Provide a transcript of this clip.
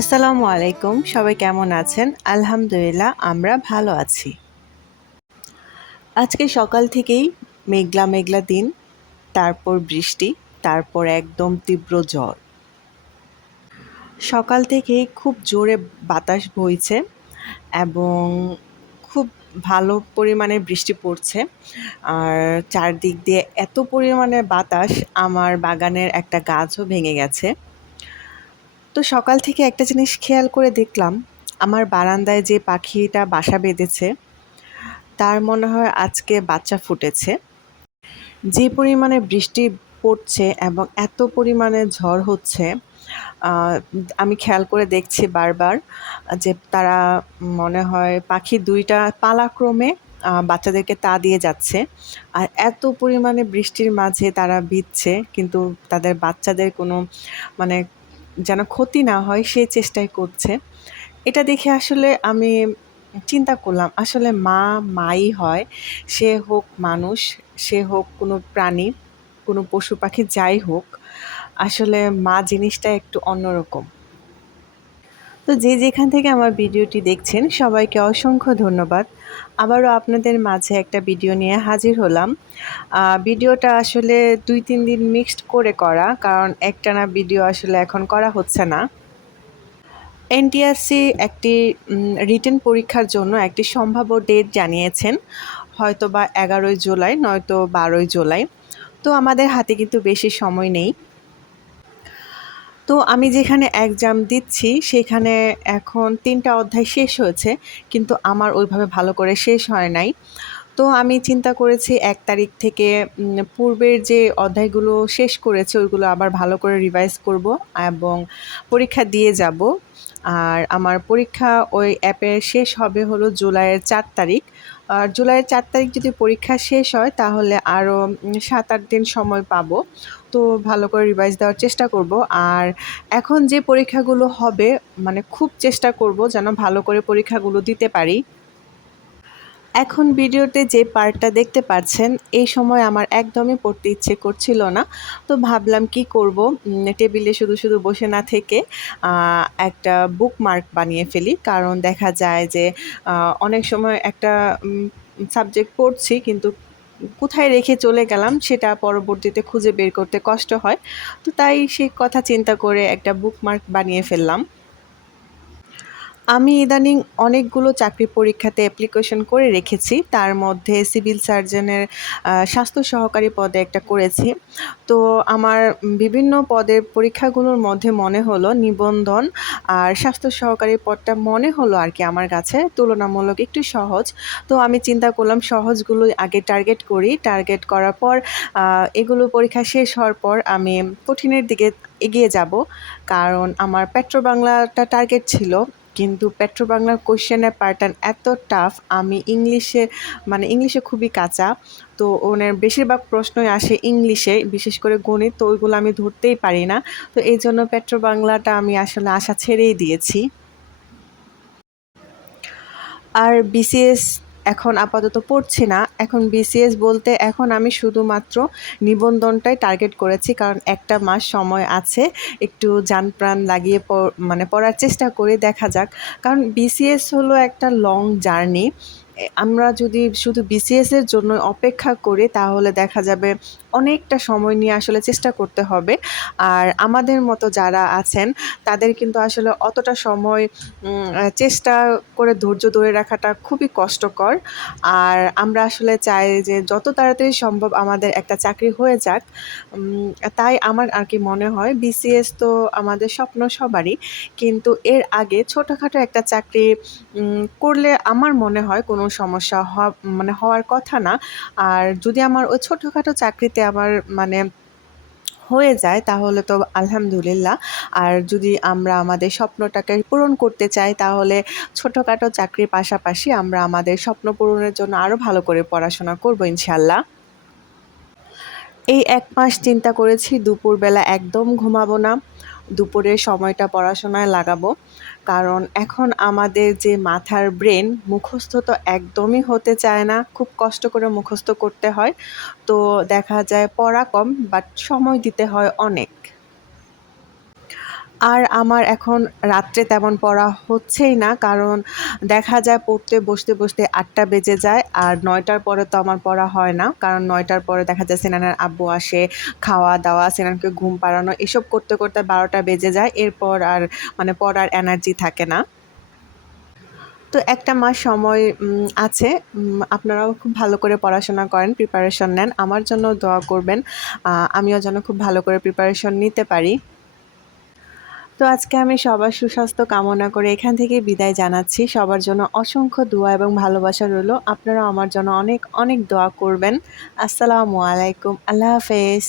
আসসালামু আলাইকুম, সবাই কেমন আছেন? আলহামদুলিল্লাহ, আমরা ভালো আছি। আজকে সকাল থেকেই মেঘলা মেঘলা দিন, তারপর বৃষ্টি, তারপর একদম তীব্র জ্বর। সকাল থেকে খুব জোরে বাতাস বইছে এবং খুব ভালো পরিমাণে বৃষ্টি পড়ছে। আর চারদিক দিয়ে এত পরিমাণে বাতাস, আমার বাগানের একটা গাছও ভেঙে গেছে। তো সকাল থেকে একটা জিনিস খেয়াল করে দেখলাম, আমার বারান্দায় যে পাখিটা বাসা বেঁধেছে, তার মনে হয় আজকে বাচ্চা ফুটেছে। যে পরিমাণে বৃষ্টি পড়ছে এবং এত পরিমাণে ঝড় হচ্ছে আমি খেয়াল করে দেখছি বারবার যে তারা মনে হয় পাখি দুইটা পালাক্রমে বাচ্চাদেরকে তা দিয়ে যাচ্ছে। আর এত পরিমাণে বৃষ্টির মাঝে তারা বিচ্ছে কিন্তু তাদের বাচ্চাদের কোনো মানে যেন ক্ষতি না হয় সেই চেষ্টাই করছে। এটা দেখে আসলে আমি চিন্তা করলাম, আসলে মা মাই হয়, সে হোক মানুষ, সে হোক কোনো প্রাণী, কোনো পশু পাখি যাই হোক, আসলে মা জিনিসটা একটু অন্যরকম। তো যে যেখান থেকে আমার ভিডিওটি দেখছেন, সবাইকে অসংখ্য ধন্যবাদ। আবারও আপনাদের মাঝে একটা ভিডিও নিয়ে হাজির হলাম। ভিডিওটা আসলে দুই, তিন দিন মিক্সড করে করা, কারণ একটানা ভিডিও আসলে এখন করা হচ্ছে না। এনটিআরসি একটি রিটেন পরীক্ষার জন্য একটি সম্ভাব্য ডেট জানিয়েছেন হয়তো বা এগারোই জুলাই, নয়তো বারোই জুলাই। তো আমাদের হাতে কিন্তু বেশি সময় নেই। তো আমি যেখানে এক্সাম দিচ্ছি, সেখানে এখন তিনটা অধ্যায় শেষ হয়েছে, কিন্তু আমার ওইভাবে ভালো করে শেষ হয় নাই। তো আমি চিন্তা করেছি এক তারিখ থেকে পূর্বের যে অধ্যায়গুলো শেষ করেছে, ওইগুলো আবার ভালো করে রিভাইজ করব এবং পরীক্ষা দিয়ে যাব। আর আমার পরীক্ষা ওই অ্যাপে শেষ হবে হলো জুলাইয়ের চার তারিখ। আর জুলাইয়ের চার তারিখ যদি পরীক্ষা শেষ হয়, তাহলে আরও সাত আট দিন সময় পাবো। তো ভালো করে রিভাইজ দেওয়ার চেষ্টা করব। আর এখন যে পরীক্ষাগুলো হবে মানে খুব চেষ্টা করব যেন ভালো করে পরীক্ষাগুলো দিতে পারি। এখন ভিডিওতে যে পার্টটা দেখতে পাচ্ছেন, এই সময় আমার একদমই পড়তে ইচ্ছে করছিল না। তো ভাবলাম কি করব? টেবিলে শুধু শুধু বসে না থেকে একটা বুক মার্ক বানিয়ে ফেলি। কারণ দেখা যায় যে অনেক সময় একটা সাবজেক্ট পড়ছি কিন্তু কোথায় রেখে চলে গেলাম সেটা পরবর্তীতে খুঁজে বের করতে কষ্ট হয়। তো তাই সেই কথা চিন্তা করে একটা বুকমার্ক বানিয়ে ফেললাম। আমি ইদানিং অনেকগুলো চাকরি পরীক্ষাতে অ্যাপ্লিকেশন করে রেখেছি। তার মধ্যে সিভিল সার্জনের স্বাস্থ্য সহকারী পদে একটা করেছি। তো আমার বিভিন্ন পদের পরীক্ষাগুলোর মধ্যে মনে হলো নিবন্ধন আর স্বাস্থ্য সহকারী পদটা মনে হলো আর কি আমার কাছে তুলনামূলক একটু সহজ। তো আমি চিন্তা করলাম সহজগুলো আগে টার্গেট করি। টার্গেট করার পর এগুলো পরীক্ষা শেষ হওয়ার পর আমি কঠিনের দিকে এগিয়ে যাব। কারণ আমার পেট্রো বাংলাটা টার্গেট ছিল। কিন্তু পেট্রো বাংলার কোশ্চেনের প্যাটার্ন এত টাফ আমি ইংলিশে মানে ইংলিশে খুবই কাঁচা। তো ওনার বেশিরভাগ প্রশ্নই আসে ইংলিশে বিশেষ করে গণিত, তো ওইগুলো আমি ধরতেই পারি না। তো এই জন্য পেট্রো বাংলাটা আমি আসলে আশা ছেড়েই দিয়েছি। আর বিসিএস এখন আপাতত পড়ছি না। এখন বিসিএস বলতে এখন আমি শুধুমাত্র নিবন্ধনটাই টার্গেট করেছি, কারণ একটা মাস সময় আছে, একটু যান প্রাণ লাগিয়ে মানে পড়ার চেষ্টা করে দেখা যাক। কারণ বিসিএস হলো একটা লং জার্নি আমরা যদি শুধু বিসিএসের জন্য অপেক্ষা করি, তাহলে দেখা যাবে অনেকটা সময় নিয়ে আসলে চেষ্টা করতে হবে। আর আমাদের মতো যারা আছেন, তাদের কিন্তু আসলে অতটা সময় চেষ্টা করে ধৈর্য ধরে রাখাটা খুবই কষ্টকর। আর আমরা আসলে চাই যে যত তাড়াতাড়ি সম্ভব আমাদের একটা চাকরি হয়ে যাক। তাই আমার আর কি মনে হয় বিসিএস তো আমাদের স্বপ্ন সবারই। কিন্তু এর আগে ছোটোখাটো একটা চাকরি করলে আমার মনে হয় কোনো সমস্যা মানে হওয়ার কথা না। আর যদি আমার ওই ছোটোখাটো চাকরিতে আবার মানে হয়ে যায়, তাহলে তো আলহামদুলিল্লাহ। আর যদি আমরা আমাদের স্বপ্নটাকে পূরণ করতে চাই, তাহলে ছোটোখাটো চাকরির পাশাপাশি আমরা আমাদের স্বপ্ন পূরণের জন্য আরও ভালো করে পড়াশোনা করব ইনশাল্লাহ এই এক মাস চিন্তা করেছি, দুপুরবেলা একদম ঘুমাবো না, দুপুরের সময়টা পড়াশোনায় লাগাবো। কারণ এখন আমাদের যে মাথার ব্রেন মুখস্থ তো একদমই হতে চায় না, খুব কষ্ট করে মুখস্থ করতে হয়। তো দেখা যায় পড়া কম বাট সময় দিতে হয় অনেক। আর আমার এখন রাত্রে তেমন পড়া হচ্ছেই না, কারণ দেখা যায় পড়তে বসতে বসতে আটটা বেজে যায় আর নয়টার পরে তো আমার পড়া হয় না, কারণ নয়টার পরে দেখা যায় সিনানের আব্বু আসে খাওয়া দাওয়া সিনানকে ঘুম পাড়ানো, এসব করতে করতে বারোটা বেজে যায়, এরপর আর মানে পড়ার এনার্জি থাকে না। তো একটা মাস সময় আছে আপনারাও খুব ভালো করে পড়াশোনা করেন প্রিপারেশন নেন, আমার জন্য দোয়া করবেন আমিও যেন খুব ভালো করে প্রিপারেশন নিতে পারি। তো আজকে আমি সবার সুস্বাস্থ্য কামনা করে এখান থেকে বিদায় জানাচ্ছি। সবার জন্য অসংখ্য দোয়া এবং ভালোবাসা রইল। আপনারা আমার জন্য অনেক অনেক দোয়া করবেন। আসসালামু আলাইকুম। আল্লাহ হাফেজ।